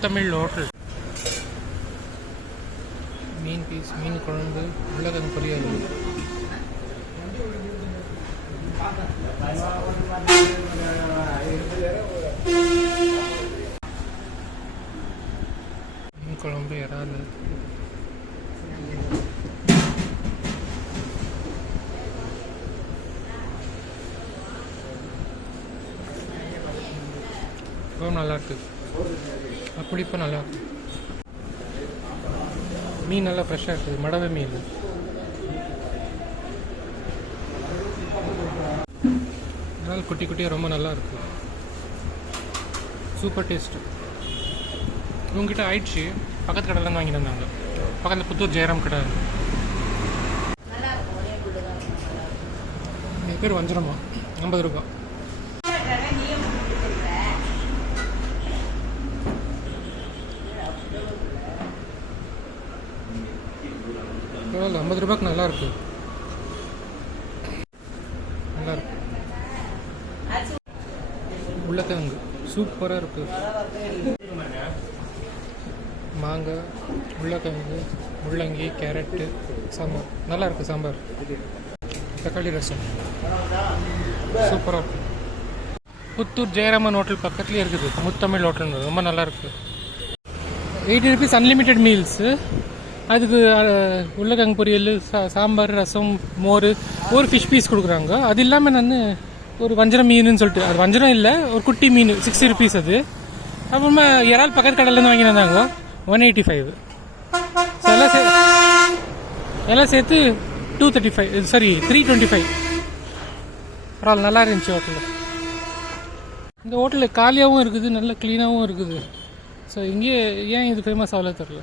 முத்தமிழ் hotel மீன் piece மீன் குழம்பு உருளைக்கிழங்கு பொரியல் மீன் குழம்பு இறால். ரொம்ப நல்லா புளிப்பு நல்லா மீன் நல்லா ஃப்ரெஷ்ஷாக இருக்குது. மடவை மீன். இறால் குட்டி குட்டியாக ரொம்ப நல்லா இருக்கு. சூப்பர் டேஸ்ட்டு இவங்ககிட்ட ஆயிடுச்சு. பக்கத்து கடையில் வாங்கிட்டு வந்தாங்க. பக்கத்தில் புத்தூர் ஜெயராம் கடை என் பேர் வஞ்சிரமா. ஐம்பது ரூபா. பரவாயில்ல ஐம்பது ரூபாய்க்கு நல்லா இருக்கு. நல்லா இருக்கு. உருளைக்கிழங்கு சூப்பராக இருக்கு. மாங்காய் உள்ளக்கிழங்கு முள்ளங்கி கேரட்டு சாம்பார். நல்லா இருக்கு சாம்பார். தக்காளி ரசம். சூப்பராக இருக்கு. புத்தூர் ஜெயராமன் ஹோட்டல் பக்கத்துலேயே இருக்குது. முத்தமிழ் ஹோட்டல் ரொம்ப நல்லா இருக்கு. Eighty rupees unlimited meals. அதுக்கு அஹ், உருளைக்கிழங்கு பொரியல் சா சாம்பார் ரசம் மோர் ஒரு ஃபிஷ் பீஸ் கொடுக்குறாங்க. அது இல்லாமல் நான் ஒரு வஞ்சரம் மீனுன்னு சொல்லிட்டு அது வஞ்சரம் இல்லை ஒரு குட்டி மீன் சிக்ஸ்டி ருபீஸ் அது. அப்புறமா இறால் பக்கத்து கடையிலேருந்து வாங்கினாங்க வந்தாங்க. ஒன் எயிட்டி ஃபைவ் எல்லாம் சே எல்லாம் சேர்த்து two thirty five sorry three twenty five பரவாயில்ல நல்லா இருந்துச்சு ஹோட்டலில் இந்த ஹோட்டலில் காலியாகவும் இருக்குது நல்ல க்ளீனாகவும் இருக்குது. ஸோ இங்கே ஏன் இது ஃபேமஸ் ஆகல தெரில